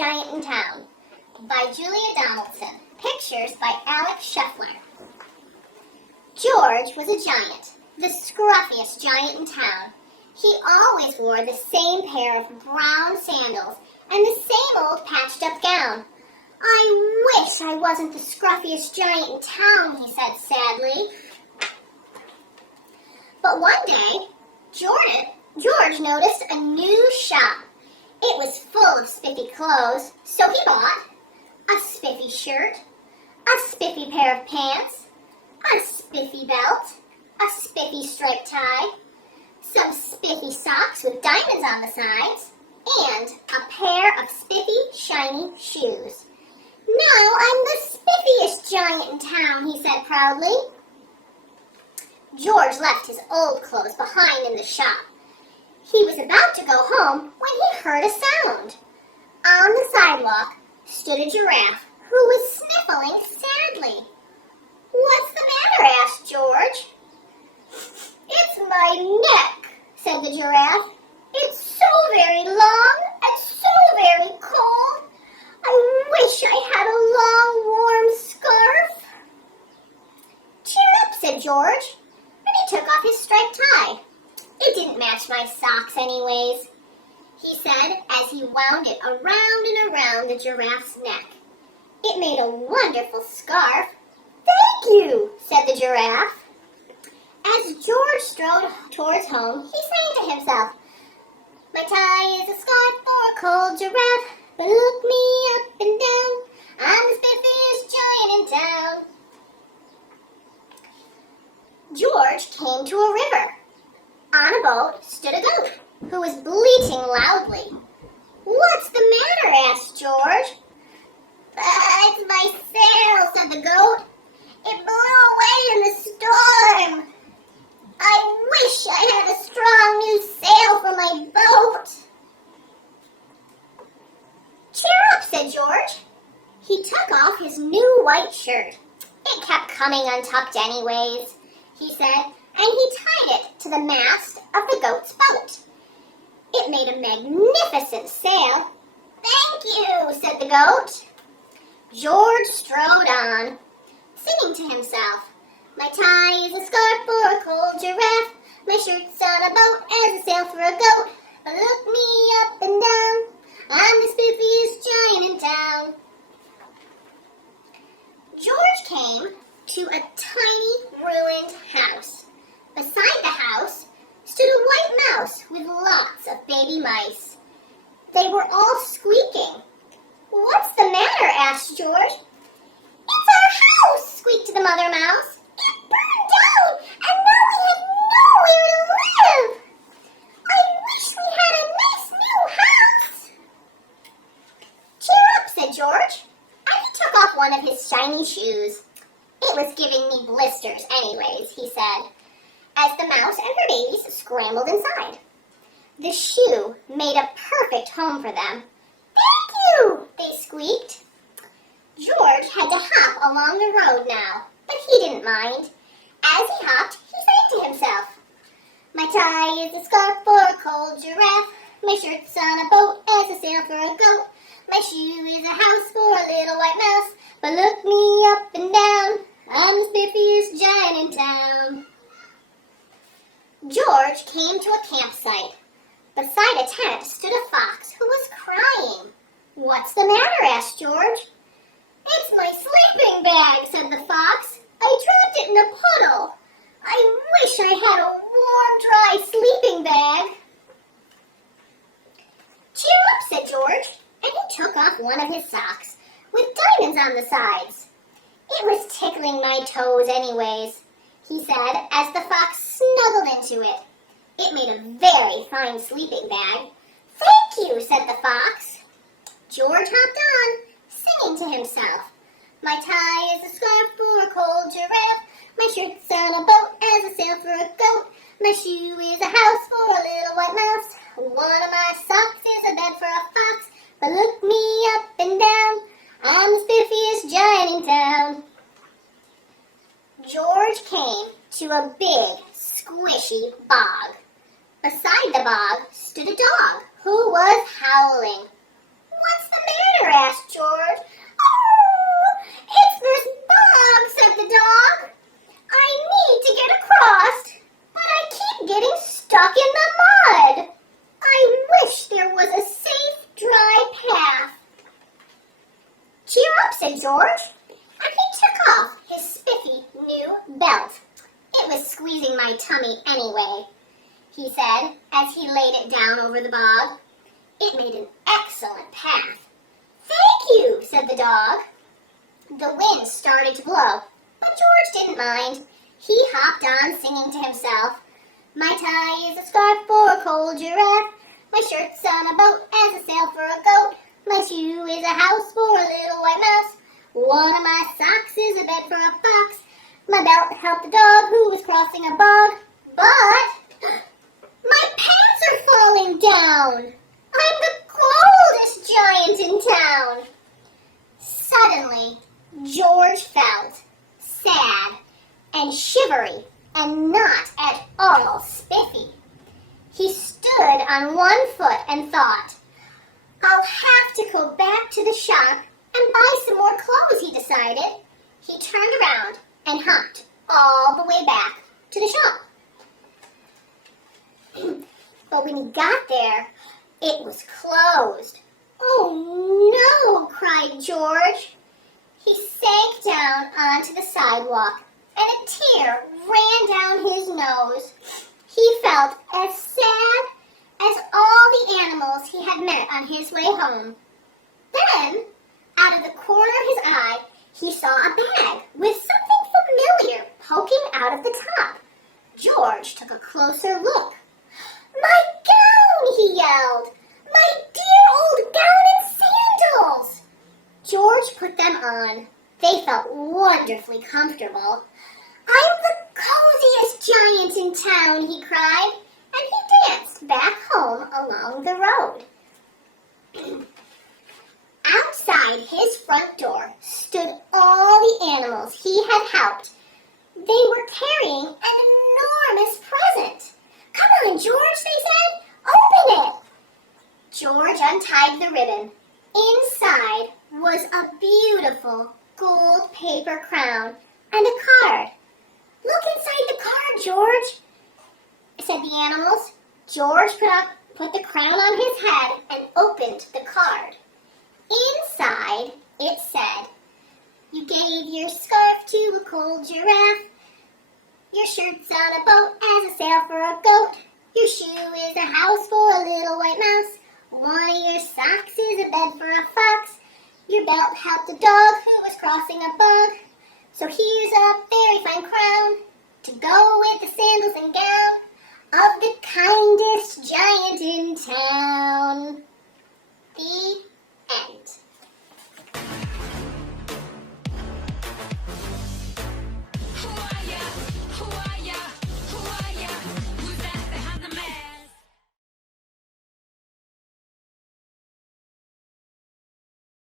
Giant in Town by Julia Donaldson. Pictures by Alex Scheffler. George was a giant, the scruffiest giant in town. He always wore the same pair of brown sandals and the same old patched-up gown. "I wish I wasn't the scruffiest giant in town," he said sadly. But one day, George noticed a new shop. It was full of spiffy clothes, so he bought a spiffy shirt, a spiffy pair of pants, a spiffy belt, a spiffy striped tie, some spiffy socks with diamonds on the sides, and a pair of spiffy, shiny shoes. "Now I'm the spiffiest giant in town," he said proudly. George left his old clothes behind in the shop. He was about to go home when he heard a sound. On the sidewalk stood a giraffe who was sniffling sadly. "What's the matter?" asked George. "It's my neck," said the giraffe. "It's so very long and so very cold. I wish I had a long, warm scarf." "Cheer up," said George, and he took off his striped tie. "It didn't match my socks anyways," he said as he wound it around and around the giraffe's neck. It made a wonderful scarf. "Thank you," said the giraffe. As George strode towards home, he sang to himself, "My tie is a scarf for a cold giraffe, but look me up and down, I'm the spiffiest giant in town." George came to a river. On a boat stood a goat who was bleating loudly. "What's the matter?" asked George. "It's my sail," said the goat. "It blew away in the storm. I wish I had a strong new sail for my boat." "Cheer up," said George. He took off his new white shirt. "It kept coming untucked anyways," he said, and he tied it to the mast of the goat's boat. It made a magnificent sail. "Thank you," said the goat. George strode on, singing to himself, "My tie is a scarf for a cold giraffe, my shirt's on a boat as a sail for a goat, but look me up and down, I'm the spiffiest giant in town." George came to a tiny ruined house. Beside the house stood a white mouse with lots of baby mice. They were all squeaking. "What's the matter?" asked George. "It's our house," squeaked the mother mouse. "It burned down, and now we have nowhere to live. I wish we had a nice new house." "Cheer up," said George, and he took off one of his shiny shoes. "It was giving me blisters anyways," he said, as the mouse and her babies scrambled inside. The shoe made a perfect home for them. "Thank you," they squeaked. George had to hop along the road now, but he didn't mind. As he hopped, he sang to himself, "My tie is a scarf for a cold giraffe, my shirt's on a boat as a sail for a goat, my shoe is a house for a little white mouse, but look me up and down, I'm the spiffiest giant in town." George came to a campsite. Beside a tent stood a fox who was crying. "What's the matter?" asked George. "It's my sleeping bag," said the fox. "I dropped it in a puddle. I wish I had a warm, dry sleeping bag." "Cheer up," said George, and he took off one of his socks with diamonds on the sides. "It was tickling my toes anyways," he said as the fox snuggled into it. It made a very fine sleeping bag. "Thank you," said the fox. George hopped on, singing to himself, "My tie is a scarf for a cold giraffe, my shirt's on a boat as a sail for a goat, my shoe is a house for a little white mouse, one of my socks is a bed for a fox, but look me up and down, I'm the spiffiest giant in town." George came to a big, squishy bog. Beside the bog stood a dog who was howling. "What's the said George, and he took off his spiffy new belt. It was squeezing my tummy anyway, he said as he laid it down over the bog. It made an excellent path. Thank you, said the dog. The wind started to blow, but George didn't mind. He hopped on singing to himself. My tie is a scarf for a cold giraffe. My shirt's on a boat as a sail for a goat. My shoe is a house for a little white mouse. One of my socks is a bed for a fox. My belt helped the dog who was crossing a bog. But my pants are falling down. I'm the coldest giant in town. Suddenly, George felt sad and shivery and not at all spiffy. He stood on one foot and thought, I'll have to go back to the shop and buy some more clothes, he decided. He turned around and hopped all the way back to the shop. But when he got there, it was closed. Oh no, cried George. He sank down onto the sidewalk and a tear ran down his nose. He felt as sad as all the animals he had met on his way home. Then, out of the corner of his eye, he saw a bag with something familiar poking out of the top. George took a closer look. My gown, he yelled. My dear old gown and sandals. George put them on. They felt wonderfully comfortable. I'm the coziest giant in town, he cried, and he danced back home along the road. Outside his front door stood all the animals he had helped. They were carrying an enormous present. Come on, George, they said. Open it. George untied the ribbon. Inside was a beautiful gold paper crown and a card. Look inside the card, George, said the animals. George put the crown on his head and opened the card. Inside, it said, you gave your scarf to a cold giraffe. Your shirt's on a boat as a sail for a goat. Your shoe is a house for a little white mouse. One of your socks is a bed for a fox. Your belt helped a dog who was crossing a bog. So here's a very fine crown to go with the sandals and gown of the kindest giant in town. The